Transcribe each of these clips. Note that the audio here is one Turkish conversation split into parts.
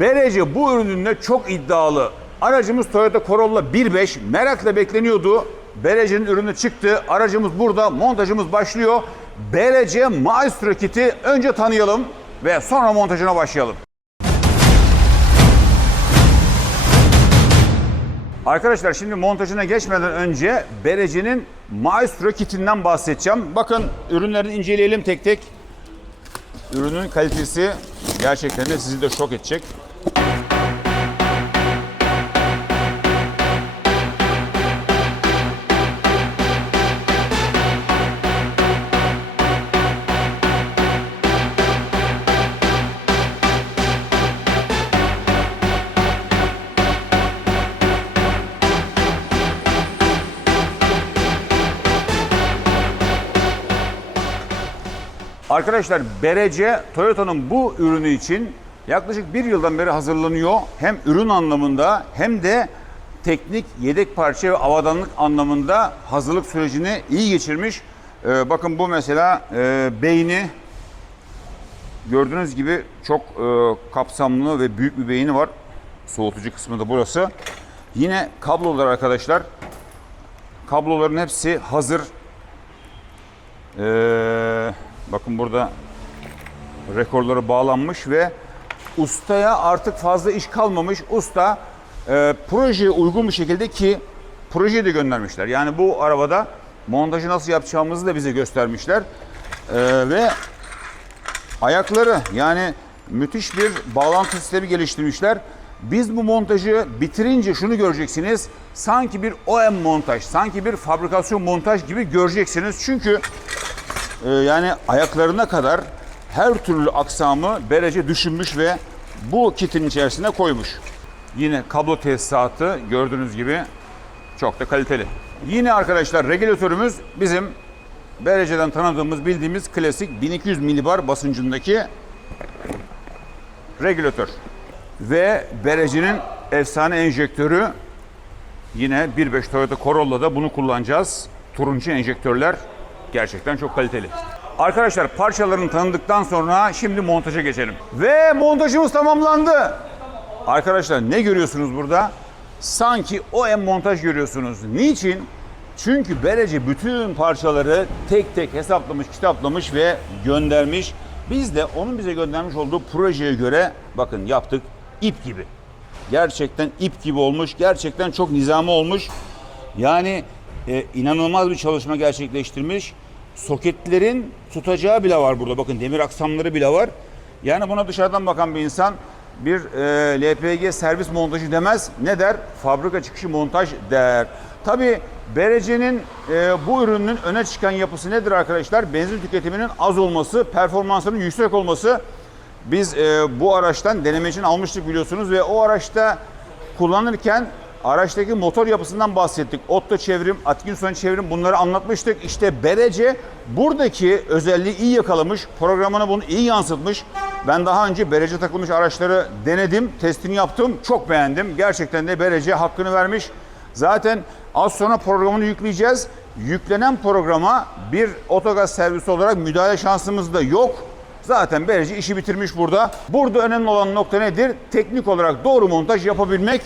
BRC bu ürününde çok iddialı. Aracımız Toyota Corolla 1.5 merakla bekleniyordu. BRC'nin ürünü çıktı. Aracımız burada. Montajımız başlıyor. BRC Maestro kiti önce tanıyalım ve sonra montajına başlayalım. Arkadaşlar şimdi montajına geçmeden önce BRC'nin Maestro kitinden bahsedeceğim. Bakın ürünlerini inceleyelim tek tek. Ürünün kalitesi gerçekten de sizi de şok edecek. Arkadaşlar BRC Toyota'nın bu ürünü için yaklaşık bir yıldan beri hazırlanıyor. Hem ürün anlamında hem de teknik yedek parça ve avadanlık anlamında hazırlık sürecini iyi geçirmiş. Ee, bakın bu mesela e, beyni gördüğünüz gibi çok e, kapsamlı ve büyük bir beyni var. Soğutucu kısmı da burası. Yine kablolar arkadaşlar. Kabloların hepsi hazır. Ee, bakın burada rekorları bağlanmış ve ustaya artık fazla iş kalmamış. Usta e, projeye uygun bir şekilde ki projeyi de göndermişler. Yani bu arabada montajı nasıl yapacağımızı da bize göstermişler. Ee, ve ayakları yani müthiş bir bağlantı sistemi geliştirmişler. Biz bu montajı bitirince şunu göreceksiniz. Sanki bir OM montaj, sanki bir fabrikasyon montaj gibi göreceksiniz. Çünkü e, yani ayaklarına kadar her türlü aksamı berece düşünmüş ve bu kitin içerisine koymuş. Yine kablo tesisatı gördüğünüz gibi çok da kaliteli. Yine arkadaşlar regülatörümüz bizim Berece'den tanıdığımız, bildiğimiz klasik 1200 milibar basıncındaki regülatör. Ve Berece'nin efsane enjektörü yine 1.5 Toyota Corolla'da bunu kullanacağız. Turuncu enjektörler gerçekten çok kaliteli. Arkadaşlar parçalarını tanıdıktan sonra şimdi montaja geçelim. Ve montajımız tamamlandı. Arkadaşlar ne görüyorsunuz burada? Sanki OM montaj görüyorsunuz. Niçin? Çünkü Berece bütün parçaları tek tek hesaplamış, kitaplamış ve göndermiş. Biz de onun bize göndermiş olduğu projeye göre bakın yaptık ip gibi. Gerçekten ip gibi olmuş. Gerçekten çok nizami olmuş. Yani e, inanılmaz bir çalışma gerçekleştirmiş. Soketlerin tutacağı bile var burada. Bakın demir aksamları bile var. Yani buna dışarıdan bakan bir insan bir e, LPG servis montajı demez. Ne der? Fabrika çıkışı montaj der. Tabi Berece'nin e, bu ürünün öne çıkan yapısı nedir arkadaşlar? Benzin tüketiminin az olması, performansının yüksek olması. Biz e, bu araçtan deneme için almıştık biliyorsunuz ve o araçta kullanırken araçtaki motor yapısından bahsettik. Otto çevrim, Atkinson çevrim bunları anlatmıştık. İşte Berece buradaki özelliği iyi yakalamış. Programına bunu iyi yansıtmış. Ben daha önce Berece takılmış araçları denedim, testini yaptım. Çok beğendim. Gerçekten de Berece hakkını vermiş. Zaten az sonra programını yükleyeceğiz. Yüklenen programa bir otogaz servisi olarak müdahale şansımız da yok. Zaten Berece işi bitirmiş burada. Burada önemli olan nokta nedir? Teknik olarak doğru montaj yapabilmek.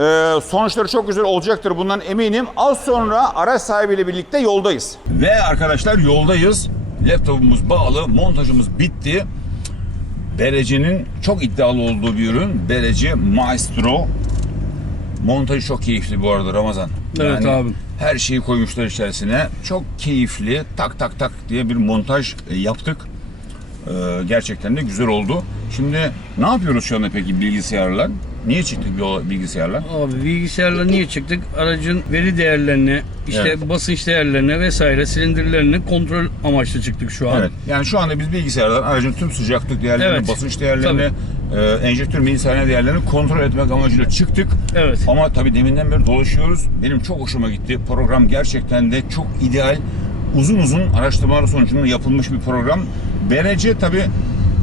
Ee, sonuçları çok güzel olacaktır bundan eminim. Az sonra araç sahibiyle birlikte yoldayız. Ve arkadaşlar yoldayız. Laptopumuz bağlı, montajımız bitti. Berece'nin çok iddialı olduğu bir ürün. Berece Maestro. Montajı çok keyifli bu arada Ramazan. Evet abi. Her şeyi koymuşlar içerisine. Çok keyifli. Tak tak tak diye bir montaj e, yaptık. Ee, gerçekten de güzel oldu. Şimdi ne yapıyoruz şu anda peki bilgisayarla? Niye çıktık yola bilgisayarla? Abi bilgisayarla niye çıktık? Aracın veri değerlerini, işte Evet. basınç değerlerini vesaire silindirlerini kontrol amaçlı çıktık şu an. Evet. Yani şu anda biz bilgisayardan aracın tüm sıcaklık değerlerini, Evet. basınç değerlerini, e, enjektör milisaniye değerlerini kontrol etmek amacıyla çıktık. Evet. Ama tabii deminden beri dolaşıyoruz. Benim çok hoşuma gitti. Program gerçekten de çok ideal. Uzun uzun araştırmalar sonucunda yapılmış bir program. BRC tabii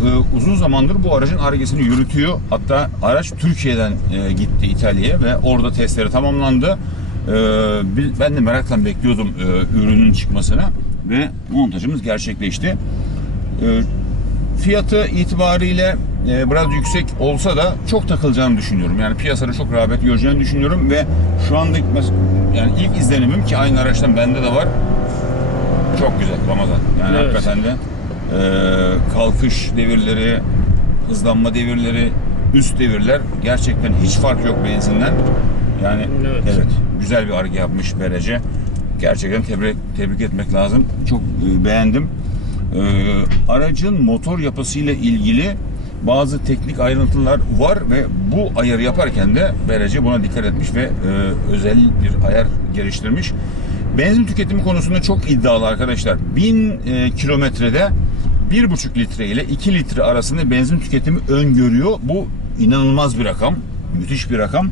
e, uzun zamandır bu aracın argesini yürütüyor. Hatta araç Türkiye'den e, gitti İtalya'ya ve orada testleri tamamlandı. E, ben de merakla bekliyordum e, ürünün çıkmasını ve montajımız gerçekleşti. E, fiyatı itibariyle e, biraz yüksek olsa da çok takılacağını düşünüyorum. Yani piyasada çok rağbet göreceğini düşünüyorum ve şu anda yani ilk izlenimim ki aynı araçtan bende de var. Çok güzel Ramazan. Yani Evet. hakikaten de kalkış devirleri, hızlanma devirleri, üst devirler gerçekten hiç fark yok benzinden. Yani Evet. evet, güzel bir arge yapmış BRC. Gerçekten tebrik tebrik etmek lazım. Çok e, beğendim. E, aracın motor yapısıyla ilgili bazı teknik ayrıntılar var ve bu ayarı yaparken de BRC buna dikkat etmiş ve e, özel bir ayar geliştirmiş. Benzin tüketimi konusunda çok iddialı arkadaşlar. 1000 e, kilometrede 1,5 litre ile 2 litre arasında benzin tüketimi öngörüyor. Bu inanılmaz bir rakam. Müthiş bir rakam.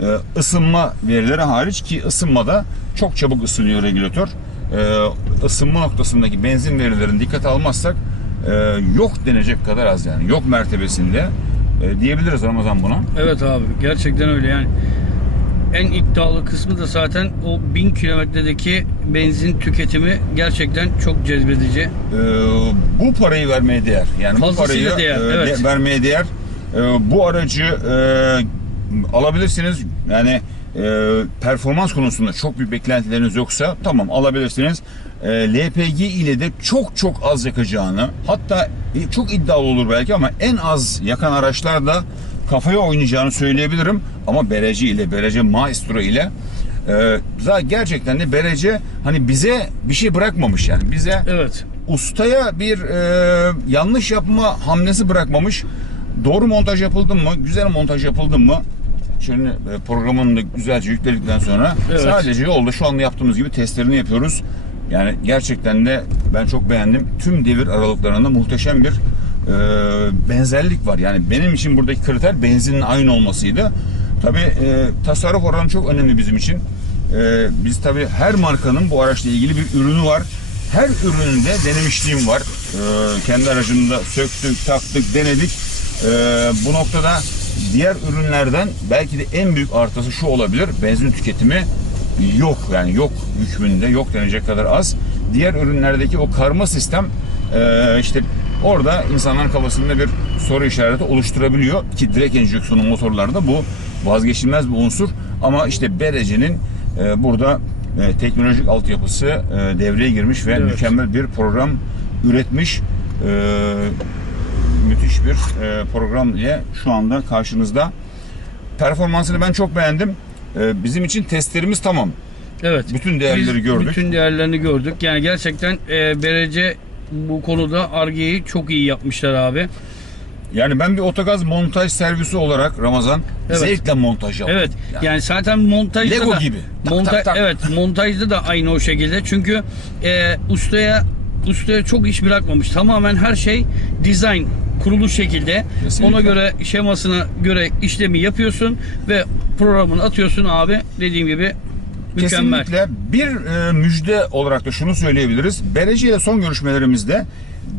Ee, ısınma verileri hariç ki ısınmada çok çabuk ısınıyor regülatör. Ee, ısınma noktasındaki benzin verilerini dikkate almazsak e, yok denecek kadar az yani. Yok mertebesinde e, diyebiliriz Ramazan buna. Evet abi gerçekten öyle yani. En iddialı kısmı da zaten o 1000 kilometredeki benzin tüketimi gerçekten çok cezbedici. Ee, bu parayı vermeye değer. Yani bu parayı Fazlasıyla değer, e, evet. vermeye değer. Ee, bu aracı e, alabilirsiniz. Yani e, performans konusunda çok büyük beklentileriniz yoksa tamam alabilirsiniz. E, LPG ile de çok çok az yakacağını hatta e, çok iddialı olur belki ama en az yakan araçlarda kafaya oynayacağını söyleyebilirim. Ama BRC ile, BRC Maestro ile e, gerçekten de BRC hani bize bir şey bırakmamış yani bize Evet. ustaya bir e, yanlış yapma hamlesi bırakmamış. Doğru montaj yapıldı mı? Güzel montaj yapıldı mı? Şimdi e, programını da güzelce yükledikten sonra Evet. sadece yolda şu anda yaptığımız gibi testlerini yapıyoruz. Yani gerçekten de ben çok beğendim. Tüm devir aralıklarında muhteşem bir e, benzerlik var. Yani benim için buradaki kriter benzinin aynı olmasıydı. Tabii e, tasarruf oranı çok önemli bizim için. E, biz tabii her markanın bu araçla ilgili bir ürünü var. Her üründe denemişliğim var. E, kendi aracımda söktük, taktık, denedik. E, bu noktada diğer ürünlerden belki de en büyük artısı şu olabilir. Benzin tüketimi yok yani yok hükmünde yok denecek kadar az. Diğer ürünlerdeki o karma sistem e, işte orada insanların kafasında bir soru işareti oluşturabiliyor ki direkt enjeksiyonlu motorlarda bu vazgeçilmez bir unsur ama işte BRC'nin e, burada e, teknolojik altyapısı e, devreye girmiş ve Evet. mükemmel bir program üretmiş. E, müthiş bir e, program ile şu anda karşınızda. Performansını ben çok beğendim. E, bizim için testlerimiz tamam. Evet. Bütün değerleri Biz gördük. Bütün değerlerini gördük. Yani gerçekten e, BRC bu konuda Arge'yi çok iyi yapmışlar abi. Yani ben bir otogaz montaj servisi olarak Ramazan Evet. zevkle montaj yaptım. Evet. Yani, zaten montajda Lego da gibi. Tak, monta- tak, tak. evet montajda da aynı o şekilde. Çünkü e, ustaya ustaya çok iş bırakmamış. Tamamen her şey design kurulu şekilde. Kesinlikle. Ona göre şemasına göre işlemi yapıyorsun ve programını atıyorsun abi. Dediğim gibi mükemmel. Kesinlikle bir e, müjde olarak da şunu söyleyebiliriz. BRC ile son görüşmelerimizde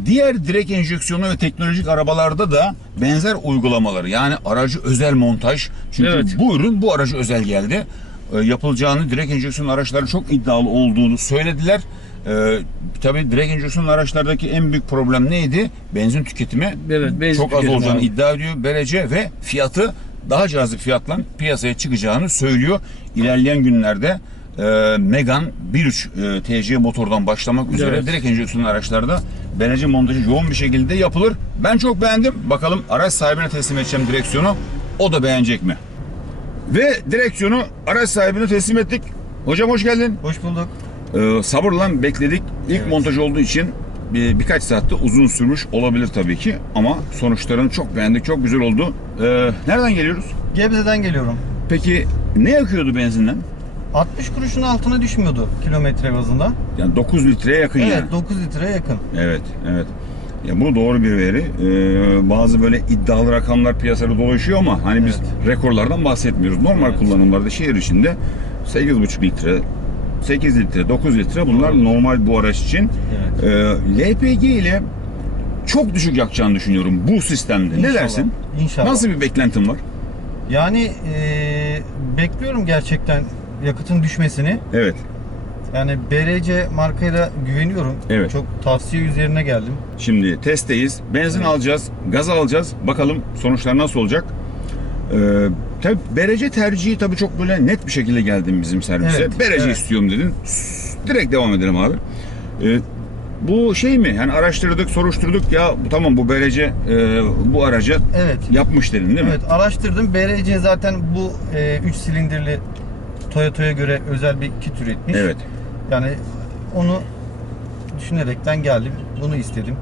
diğer direkt enjeksiyonlu ve teknolojik arabalarda da benzer uygulamaları yani aracı özel montaj. Çünkü Evet. bu ürün bu aracı özel geldi. E, yapılacağını direkt enjeksiyonlu araçların çok iddialı olduğunu söylediler. E, tabii direkt enjeksiyonlu araçlardaki en büyük problem neydi? Benzin tüketimi Evet, benzin çok az olacağını abi. iddia ediyor BRC ve fiyatı daha cazip fiyatla piyasaya çıkacağını söylüyor. İlerleyen günlerde e, Megane 1.3 e, TC motordan başlamak üzere Evet. direkt enjeksiyonlu araçlarda BRC montajı yoğun bir şekilde yapılır. Ben çok beğendim. Bakalım araç sahibine teslim edeceğim direksiyonu. O da beğenecek mi? Ve direksiyonu araç sahibine teslim ettik. Hocam hoş geldin. Hoş bulduk. Ee, sabırla bekledik. İlk montaj olduğu için bir, birkaç saatte uzun sürmüş olabilir tabii ki. Ama sonuçlarını çok beğendik. Çok güzel oldu. Ee, nereden geliyoruz? Gebze'den geliyorum. Peki ne yakıyordu benzinden? 60 kuruşun altına düşmüyordu kilometre bazında. Yani 9 litreye yakın Evet yani. 9 litreye yakın. Evet, evet. Ya bu doğru bir veri. Ee, bazı böyle iddialı rakamlar piyasada dolaşıyor ama hani biz Evet. rekorlardan bahsetmiyoruz. Normal Evet. kullanımlarda şehir içinde 8,5 litre, 8 litre, 9 litre bunlar normal bu araç için. Evet. Ee, LPG ile çok düşük yakacağını düşünüyorum bu sistemde. Ne İnşallah, dersin? İnşallah. Nasıl bir beklentin var? Yani bekliyorum gerçekten yakıtın düşmesini. Evet. Yani BRC markayla güveniyorum. Evet. Çok tavsiye üzerine geldim. Şimdi testteyiz. Benzin alacağız, gaz alacağız. Bakalım sonuçlar nasıl olacak? Ee, tabii BRC tercihi tabii çok böyle net bir şekilde geldin bizim servise. Evet, BRC evet. istiyorum dedin. Direkt devam edelim abi. Ee, bu şey mi? Yani araştırdık, soruşturduk ya tamam bu BRC e, bu araca Evet. yapmış dedin değil mi? Evet araştırdım. BRC zaten bu 3 silindirli Toyota'ya göre özel bir kit üretmiş. Evet. Yani onu düşünerekten geldim. Bunu istedim.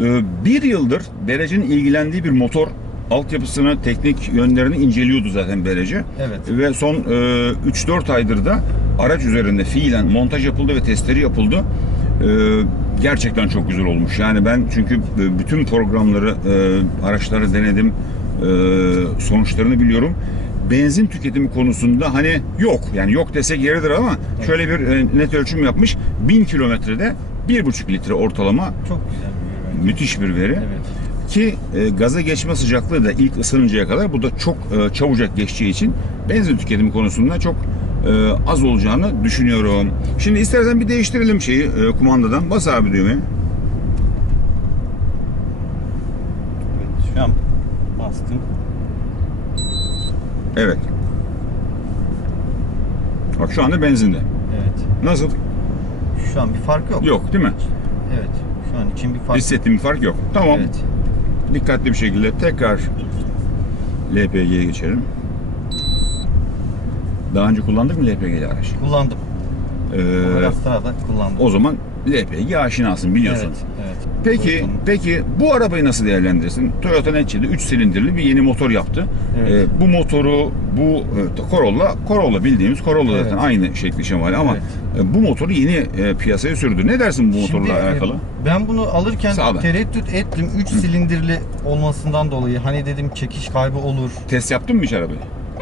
Ee, bir yıldır BRC'nin ilgilendiği bir motor altyapısını, teknik yönlerini inceliyordu zaten BRC. Evet. Ve son e, 3-4 aydır da araç üzerinde fiilen montaj yapıldı ve testleri yapıldı. E, gerçekten çok güzel olmuş. Yani ben çünkü e, bütün programları, e, araçları denedim. E, sonuçlarını biliyorum. Benzin tüketimi konusunda hani yok. Yani yok desek yeridir ama şöyle bir e, net ölçüm yapmış. 1000 kilometrede 1,5 litre ortalama Çok güzel bir ürün. müthiş bir veri. Evet. Ki e, gaza geçme sıcaklığı da ilk ısınıncaya kadar bu da çok e, çabucak geçeceği için benzin tüketimi konusunda çok e, az olacağını düşünüyorum. Şimdi istersen bir değiştirelim şeyi e, kumandadan. Bas abi düğmeye. evet. Şu an bastım. Evet. Bak şu anda benzinde. Evet. Nasıl? Şu an bir fark yok. Yok değil mi? Evet. Şu an için bir fark. Hissettiğim bir fark yok. Tamam. Evet. Dikkatli bir şekilde tekrar LPG'ye geçelim. Daha önce kullandık mı LPG'li araç? Kullandım. Ee, Overastar'da kullandım. o zaman LPG aşinasın biliyorsun. Evet. Evet. Peki, Toyota'nın. peki bu arabayı nasıl değerlendirirsin? Toyota Neticede 3 silindirli bir yeni motor yaptı. Evet. Ee, bu motoru, bu e, Corolla, Corolla bildiğimiz Corolla Evet. zaten aynı şekli şemali ama e, bu motoru yeni e, piyasaya sürdü. Ne dersin bu motorla Şimdi, e, alakalı? Ben bunu alırken Sağda. tereddüt ettim. 3 silindirli olmasından dolayı. Hani dedim çekiş kaybı olur. Test yaptın mı hiç arabayı?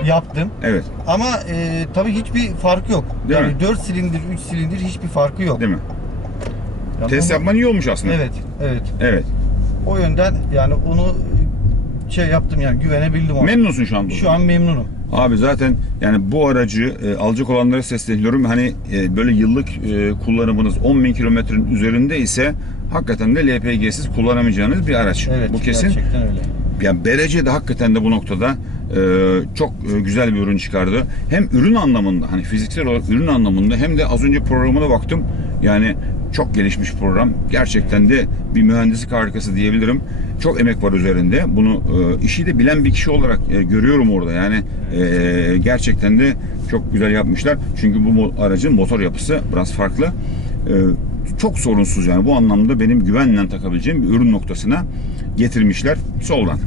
Yaptım. Evet, Ama e, tabii hiçbir fark yok. Değil yani mi? 4 silindir, 3 silindir hiçbir farkı yok. değil mi? Yani Test onu- yapman iyi olmuş aslında. Evet, evet. Evet. O yönden yani onu şey yaptım yani güvenebildim ona. Memnunsun şu an bu. Şu an memnunum. Abi zaten yani bu aracı e, alacak olanlara sesleniyorum. Hani e, böyle yıllık e, kullanımınız 10 bin kilometrenin üzerinde ise hakikaten de LPG'siz kullanamayacağınız bir araç. Evet, bu kesin. gerçekten öyle. Yani BRC de hakikaten de bu noktada çok e, güzel bir ürün çıkardı. Hem ürün anlamında hani fiziksel olarak ürün anlamında hem de az önce programına baktım. Yani çok gelişmiş program. Gerçekten de bir mühendislik harikası diyebilirim. Çok emek var üzerinde. Bunu e, işi de bilen bir kişi olarak e, görüyorum orada. Yani e, gerçekten de çok güzel yapmışlar. Çünkü bu aracın motor yapısı biraz farklı. E, çok sorunsuz yani bu anlamda benim güvenle takabileceğim bir ürün noktasına getirmişler soldan.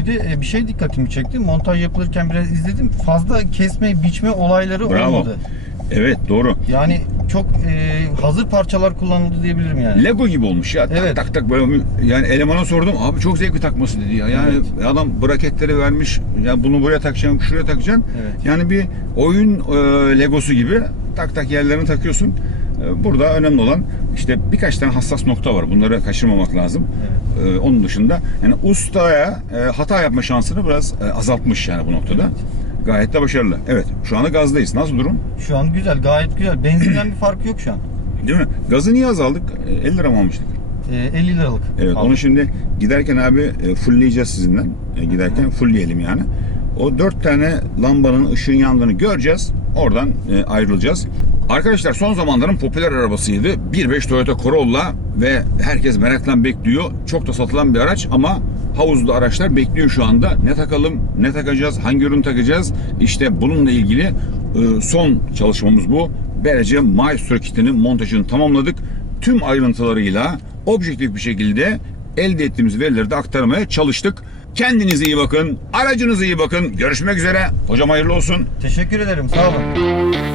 Bir de e, bir şey dikkatimi çekti. Montaj yapılırken biraz izledim. Fazla kesme, biçme olayları Bravo. olmadı. Evet doğru. Yani çok e, hazır parçalar kullanıldı diyebilirim yani. Lego gibi olmuş ya. Evet. Tak tak tak böyle yani elemana sordum. Abi çok zevkli takması dedi ya. Yani adam braketleri vermiş. Ya bunu buraya takacaksın, şuraya takacaksın. Evet. Yani bir oyun e, Legosu gibi tak tak yerlerini takıyorsun. E, Burada önemli olan işte birkaç tane hassas nokta var. Bunları kaçırmamak lazım. E, onun dışında yani ustaya e, hata yapma şansını biraz e, azaltmış yani bu noktada. Gayet de başarılı. Evet, şu anda gazdayız. Nasıl durum? Şu an güzel, gayet güzel. Benzinden bir farkı yok şu an. Değil mi? Gazı niye azaldık? E, 50 lira mı almıştık? E, 50 liralık. Evet aldım. onu şimdi giderken abi e, fullleyeceğiz sizinden. E, giderken fullleyelim yani. O dört tane lambanın ışığın yandığını göreceğiz. Oradan e, ayrılacağız. Arkadaşlar son zamanların popüler arabasıydı. 1.5 Toyota Corolla ve herkes merakla bekliyor. Çok da satılan bir araç ama havuzlu araçlar bekliyor şu anda. Ne takalım, ne takacağız, hangi ürün takacağız? İşte bununla ilgili e, son çalışmamız bu. Böylece Maestro kitinin montajını tamamladık. Tüm ayrıntılarıyla objektif bir şekilde elde ettiğimiz verileri de aktarmaya çalıştık. Kendinize iyi bakın, aracınıza iyi bakın. Görüşmek üzere. Hocam hayırlı olsun. Teşekkür ederim, sağ olun.